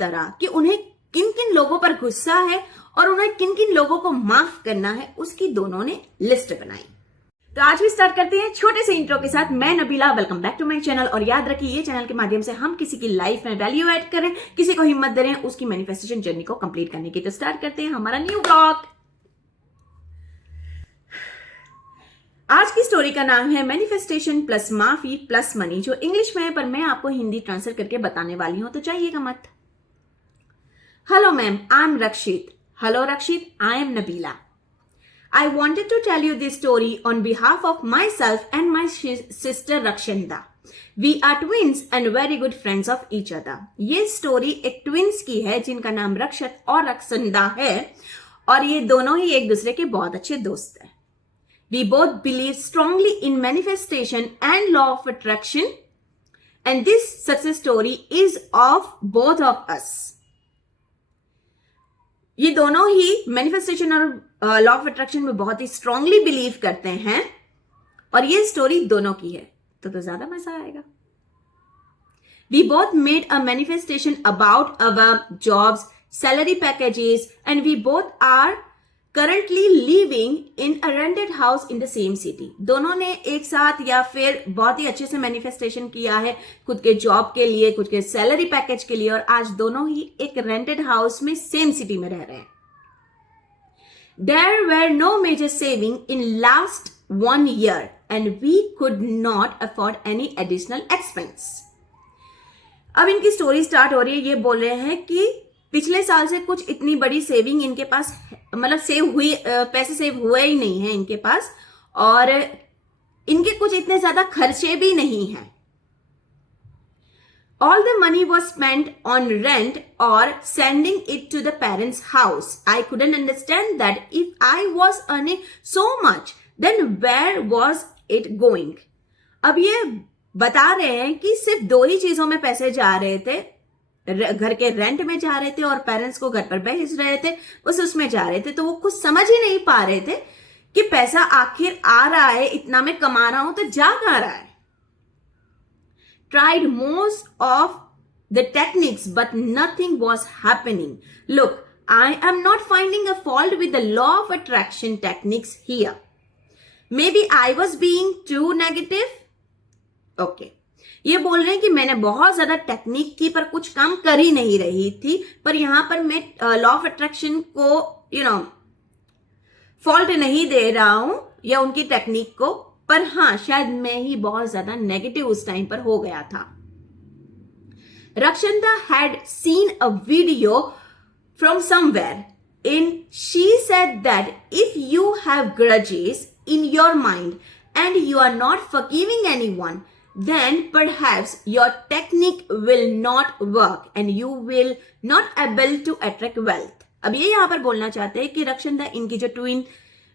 तरह कि उन्हें किन किन लोगों पर गुस्सा है और उन्हें किन किन लोगों को माफ करना है, उसकी दोनों ने लिस्ट बनाई। तो आज भी स्टार्ट करते हैं छोटे से इंट्रो के साथ। मैं Nabila, welcome back to my channel. और याद रखिए, ये चैनल के माध्यम से हम किसी की लाइफ में वैल्यू ऐड करें, किसी को हिम्मत दे रहे हैं उसकी मैनिफेस्टेशन जर्नी को कंप्लीट करने की। तो स्टार्ट करते हैं हमारा न्यू ब्लॉग। आज की स्टोरी का नाम है मैनिफेस्टेशन प्लस माफी प्लस मनी, जो इंग्लिश में है पर मैं आपको हिंदी ट्रांसलेट करके बताने वाली हूं, तो चाहिएगा मत। Hello ma'am, I am Rakshit. Hello Rakshit, I am Nabila. I wanted to tell you this story on behalf of myself and my sister Rakshanda. We are twins and very good friends of each other. ये story एक twins की है जिनका नाम रक्षत और रक्षंदा है, और ये दोनों ही एक दूसरे के बहुत अच्छे दोस्त हैं। We both believe strongly in manifestation and law of attraction, and this success story is of both of us. ये दोनों ही मैनिफेस्टेशन और लॉ ऑफ अट्रैक्शन में बहुत ही स्ट्रांगली बिलीव करते हैं, और ये स्टोरी दोनों की है तो ज्यादा मजा आएगा। We both made a manifestation about our jobs, salary packages, and we both are currently living in a rented house in the same city. दोनों ने एक साथ या फिर बहुत ही अच्छे से मैनिफेस्टेशन किया है खुद के जॉब के लिए, खुद के सैलरी पैकेज के लिए, और आज दोनों ही एक रेंटेड हाउस में सेम सिटी में रह रहे हैं। There were no major saving in last 1 year and we could not afford any additional expense. अब इनकी स्टोरी स्टार्ट हो रही है, ये बोल रहे हैं कि पिछले साल से कुछ इतनी बड़ी सेविंग इनके पास, मतलब पैसे सेव हुए ही नहीं है इनके पास, और इनके कुछ इतने ज्यादा खर्चे भी नहीं हैं। All the money was spent on rent or sending it to the parents' house. I couldn't understand that if I was earning so much, then where was it going? अब ये बता रहे हैं कि सिर्फ दो ही चीजों में पैसे जा रहे थे, घर के रेंट में जा रहे थे और पेरेंट्स को घर पर भेज रहे थे, बस उसमें जा रहे थे। तो वो कुछ समझ ही नहीं पा रहे थे कि पैसा आखिर आ रहा है, इतना मैं कमा रहा हूं तो जा कहां रहा है। Tried most of the techniques but nothing was happening. Look, I am not finding a fault with the law of attraction techniques here. Maybe I was being too negative. Okay. ये बोल रहे हैं कि मैंने बहुत ज्यादा टेक्निक की पर कुछ काम कर ही नहीं रही थी, पर यहां पर मैं लॉ ऑफ अट्रैक्शन को फॉल्ट नहीं दे रहा हूं या उनकी टेक्निक को, पर हाँ शायद मैं ही बहुत ज्यादा नेगेटिव उस टाइम पर हो गया था। Rakshanda had seen a video from somewhere and she said that if you have grudges in your mind and you are not forgiving anyone, then perhaps your technique will not work and you will not able to attract wealth. अब ये यहाँ पर बोलना चाहते हैं कि रक्षंदा, इनकी जो ट्विन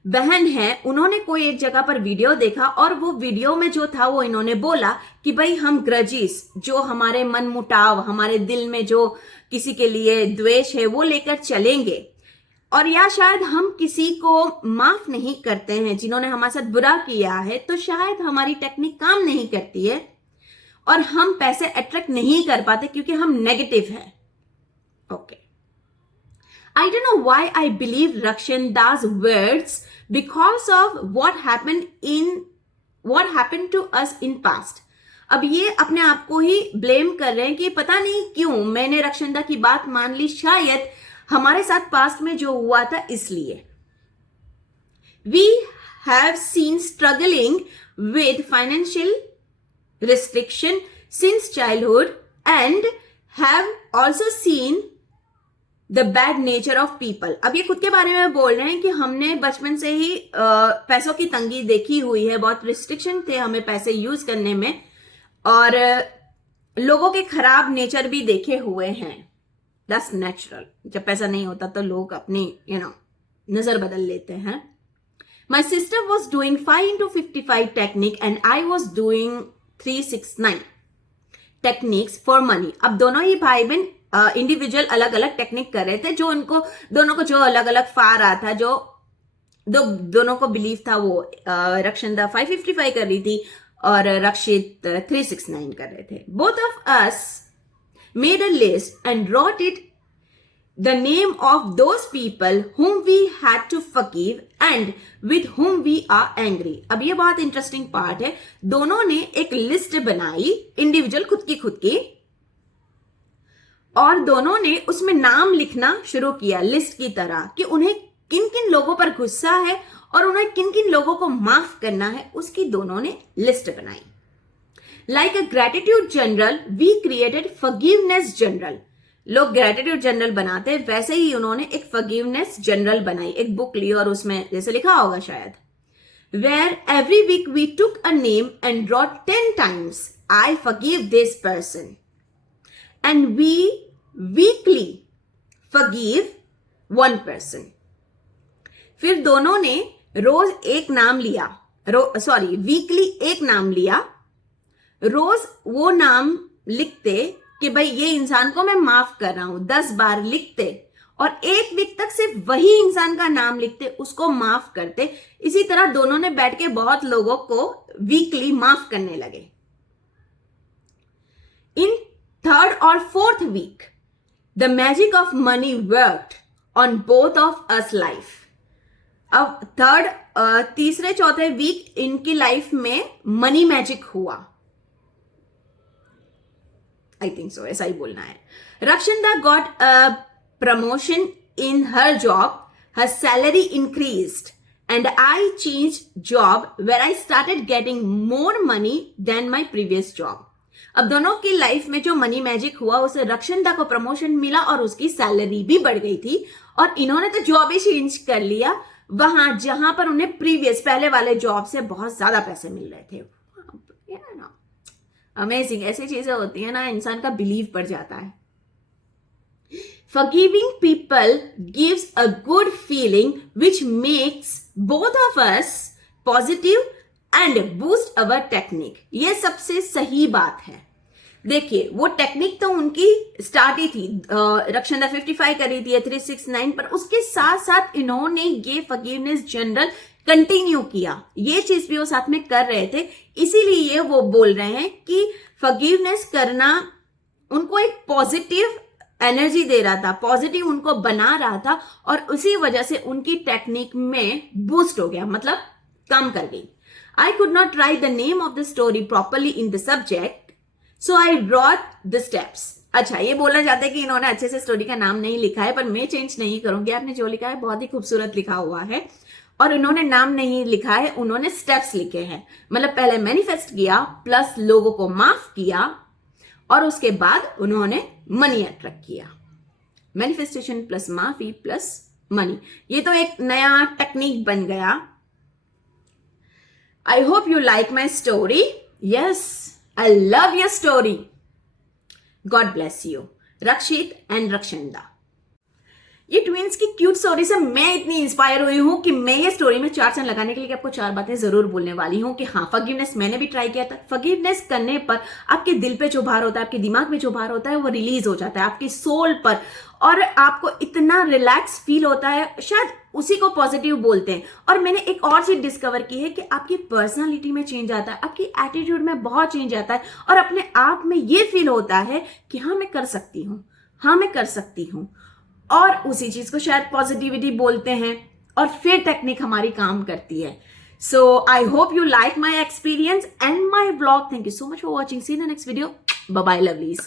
बहन है, उन्होंने कोई एक जगह पर वीडियो देखा और वो वीडियो में जो था वो इन्होंने बोला कि भाई हम ग्रजिस, जो हमारे मन मुटाव, हमारे दिल में जो किसी के लिए द्वेष है, वो लेकर चलेंगे, और या शायद हम किसी को माफ नहीं करते हैं जिन्होंने हमारे साथ बुरा किया है, तो शायद हमारी टेक्निक काम नहीं करती है और हम पैसे अट्रैक्ट नहीं कर पाते क्योंकि हम नेगेटिव है। Okay, I don't know why I believe Rakshanda's words because of what happened to us in past. अब ये अपने आप को ही ब्लेम कर रहे हैं कि पता नहीं क्यों मैंने रक्षंदा की बात मान ली, शायद हमारे साथ पास्ट में जो हुआ था इसलिए। We have seen struggling with financial restriction since childhood and have also seen the bad nature of people. अब ये खुद के बारे में बोल रहे हैं कि हमने बचपन से ही पैसों की तंगी देखी हुई है, बहुत रिस्ट्रिक्शन थे हमें पैसे यूज करने में, और लोगों के खराब नेचर भी देखे हुए हैं। दैट्स नेचुरल, जब पैसा नहीं होता तो लोग अपनी नजर बदल लेते हैं। My sister was doing 5 into 55 technique and I was doing 369 techniques for money. अब दोनों ही भाई बहन इंडिविजुअल अलग अलग टेक्निक कर रहे थे, जो उनको दोनों को जो अलग अलग फार रहा था, जो दोनों को बिलीव था वो रक्षंदा 555 कर रही थी और रक्षित 369 कर रहे थे। Both of us made a list and wrote it the name of those people whom we had to forgive and with whom we are angry. अब ये बहुत इंटरेस्टिंग पार्ट है. दोनों ने एक लिस्ट बनाई, इंडिविजुअल खुद की, और दोनों ने उसमें नाम लिखना शुरू किया लिस्ट की तरह कि उन्हें किन किन लोगों पर गुस्सा है और उन्हें किन किन लोगों को माफ करना है. उसकी दोनों ने लिस्ट बनाई. Like a gratitude journal we created forgiveness journal. लोग ग्रेटिट्यूड जनरल बनाते हैं, वैसे ही उन्होंने एक फॉरगिवनेस जनरल बनाई. एक बुक ली और उसमें जैसे लिखा होगा शायद, where every week we took a name and wrote 10 times I forgive this person and we weekly forgive 1 person. फिर दोनों ने रोज एक नाम लिया, वीकली एक नाम लिया, रोज वो नाम लिखते कि भाई ये इंसान को मैं माफ कर रहा हूं, 10 बार लिखते और 1 वीक तक सिर्फ वही इंसान का नाम लिखते, उसको माफ करते. इसी तरह दोनों ने बैठ के बहुत लोगों को वीकली माफ करने लगे. इन 3rd और 4th week the magic of money worked on both of us life. अब तीसरे चौथे वीक इनकी लाइफ में मनी मैजिक हुआ. आई थिंक सो, ऐसा ही बोलना है. Rakshanda got a promotion in her job, her salary increased and I change job where I started getting more money than my previous job. अब दोनों की लाइफ में जो मनी मैजिक हुआ, उसे रक्षंदा को प्रमोशन मिला और उसकी सैलरी भी बढ़ गई थी. और इन्होंने तो जॉब ही चेंज कर लिया वहां जहां पर उन्हें पहले वाले जॉब से बहुत ज्यादा पैसे मिल रहे थे. अमेजिंग. ऐसी चीजें होती है ना, इंसान का बिलीव बढ़ जाता है. Forgiving people gives a good feeling which makes both of us positive and boost our technique. ये सबसे सही बात है. देखिए, वो टेक्निक तो उनकी स्टार्ट ही थी. रक्षंदा 55 कर रही थी 369 पर, उसके साथ साथ इन्होंने ये फॉरगिवनेस जनरल कंटिन्यू किया. ये चीज भी वो साथ में कर रहे थे. इसीलिए वो बोल रहे हैं कि फॉरगिवनेस करना उनको एक पॉजिटिव एनर्जी दे रहा था, पॉजिटिव उनको बना रहा था, और उसी वजह से उनकी टेक्निक में बूस्ट हो गया, मतलब काम कर गई. I could not write the name of the story properly in the subject, so I wrote the steps. अच्छा, ये बोलना चाहते हैं कि इन्होंने अच्छे से स्टोरी का नाम नहीं लिखा है, पर मैं चेंज नहीं करूंगी. आपने जो लिखा है बहुत ही खूबसूरत लिखा हुआ है, और इन्होंने नाम नहीं लिखा है, उन्होंने स्टेप्स लिखे हैं. मतलब पहले मैनिफेस्ट किया, प्लस लोगों को माफ किया, और उसके बाद उन्होंने मनी अट्रैक्ट किया. मैनिफेस्टेशन प्लस माफी प्लस मनी, ये तो एक नया टेक्निक बन गया. आई hope you like my story. Yes, I love your story. God bless you. Rakshit and Rakshanda. ये ट्विंस की क्यूट स्टोरी से मैं इतनी इंस्पायर हुई हूं कि मैं ये स्टोरी में 4 चांद लगाने के लिए आपको 4 बातें जरूर बोलने वाली हूं. कि हाँ, फॉरगिवनेस मैंने भी ट्राई किया था. फॉरगिवनेस करने पर आपके दिल पे जो भार होता है, आपके दिमाग में जो भार होता है, वो रिलीज हो जाता है आपकी सोल पर, और आपको इतना रिलैक्स फील होता है. शायद उसी को पॉजिटिव बोलते हैं. और मैंने एक और चीज डिस्कवर की है कि आपकी पर्सनालिटी में चेंज आता है, आपकी एटीट्यूड में बहुत चेंज आता है, और अपने आप में ये फील होता है कि हाँ, मैं कर सकती हूँ, हाँ, मैं कर सकती हूँ. और उसी चीज को शायद पॉजिटिविटी बोलते हैं, और फिर टेक्निक हमारी काम करती है. So I hope you like my experience and my blog. Thank you so much for watching. See in the next video. Bye bye lovelies.